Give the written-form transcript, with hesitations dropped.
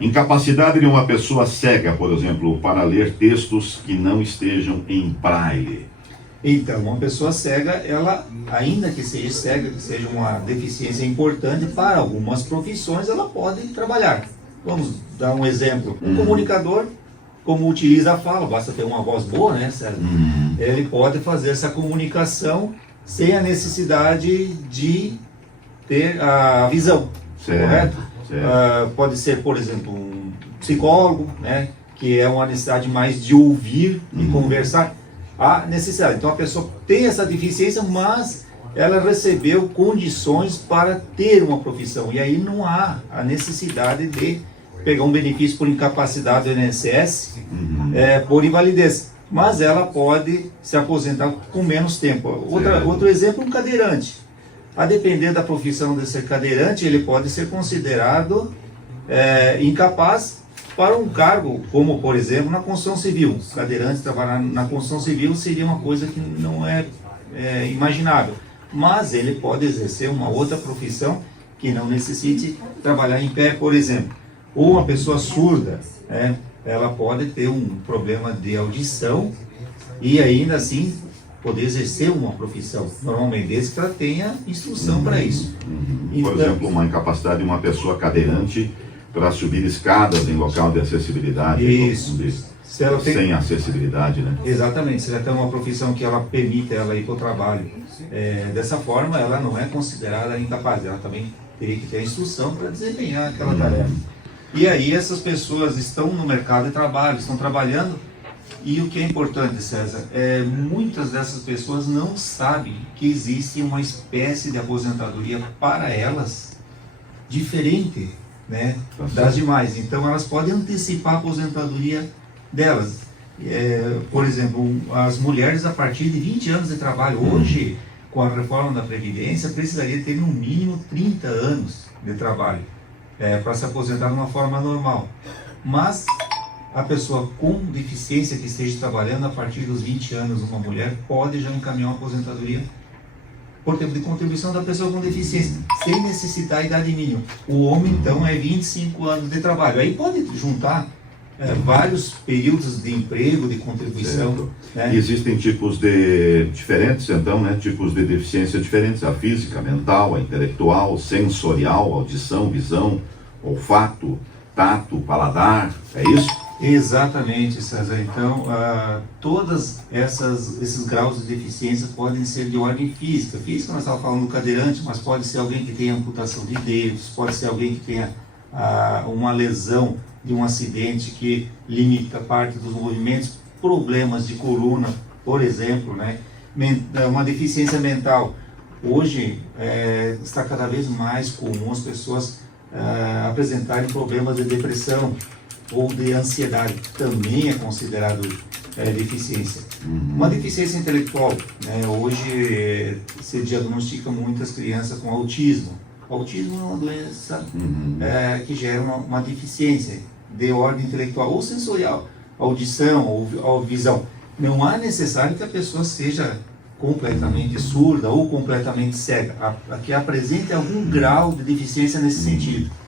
Incapacidade de uma pessoa cega, por exemplo, para ler textos que não estejam em braille. Então, uma pessoa cega, ela, ainda que seja cega, que seja uma deficiência importante, para algumas profissões ela pode trabalhar. Vamos dar um exemplo. Um comunicador, como utiliza a fala, basta ter uma voz boa, né, César? Ele pode fazer essa comunicação sem a necessidade de ter a visão, correto? Pode ser, por exemplo, um psicólogo, né, que é uma necessidade mais de ouvir e conversar. A necessidade. Então a pessoa tem essa deficiência, mas ela recebeu condições para ter uma profissão. E aí não há a necessidade de pegar um benefício por incapacidade do INSS, por invalidez. Mas ela pode se aposentar com menos tempo. Outro exemplo, um cadeirante. A depender da profissão de ser cadeirante, ele pode ser considerado incapaz para um cargo, como por exemplo na construção civil. Cadeirante trabalhar na construção civil seria uma coisa que não é imaginável. Mas ele pode exercer uma outra profissão que não necessite trabalhar em pé, por exemplo. Ou uma pessoa surda, ela pode ter um problema de audição e ainda assim poder exercer uma profissão, normalmente desde que ela tenha instrução para isso. Por exemplo, uma incapacidade de uma pessoa cadeirante para subir escadas em local de acessibilidade. Isso. Se ela tem... Sem acessibilidade, né? Exatamente. Se ela tem uma profissão que ela permite ela ir para o trabalho dessa forma, ela não é considerada incapaz. Ela também teria que ter a instrução para desempenhar aquela tarefa. E aí essas pessoas estão no mercado de trabalho, estão trabalhando. E o que é importante, César, muitas dessas pessoas não sabem que existe uma espécie de aposentadoria para elas diferente, né, das demais. Então elas podem antecipar a aposentadoria delas. Por exemplo, as mulheres a partir de 20 anos de trabalho, hoje, com a reforma da Previdência, precisaria ter no mínimo 30 anos de trabalho para se aposentar de uma forma normal. Mas a pessoa com deficiência que esteja trabalhando a partir dos 20 anos, uma mulher, pode já encaminhar uma aposentadoria por tempo de contribuição da pessoa com deficiência, sem necessitar a idade mínima. O homem, então, é 25 anos de trabalho. Aí pode juntar vários períodos de emprego, de contribuição. Né? E existem tipos de diferentes, então, né? Tipos de deficiência diferentes: a física, a mental, a intelectual, sensorial, audição, visão, olfato, tato, paladar, é isso? Exatamente, César. Então, todos esses graus de deficiência podem ser de ordem física. Física, nós estávamos falando do cadeirante, mas pode ser alguém que tenha amputação de dedos, pode ser alguém que tenha uma lesão de um acidente que limita parte dos movimentos, problemas de coluna, por exemplo, né? Uma deficiência mental. Hoje, está cada vez mais comum as pessoas apresentarem problemas de depressão ou de ansiedade, que também é considerado deficiência. Uma deficiência intelectual, né? Hoje se diagnostica muitas crianças com autismo. O autismo é uma doença que gera uma deficiência de ordem intelectual ou sensorial, audição ou visão. Não há necessário que a pessoa seja completamente surda ou completamente cega, que apresente algum grau de deficiência nesse sentido.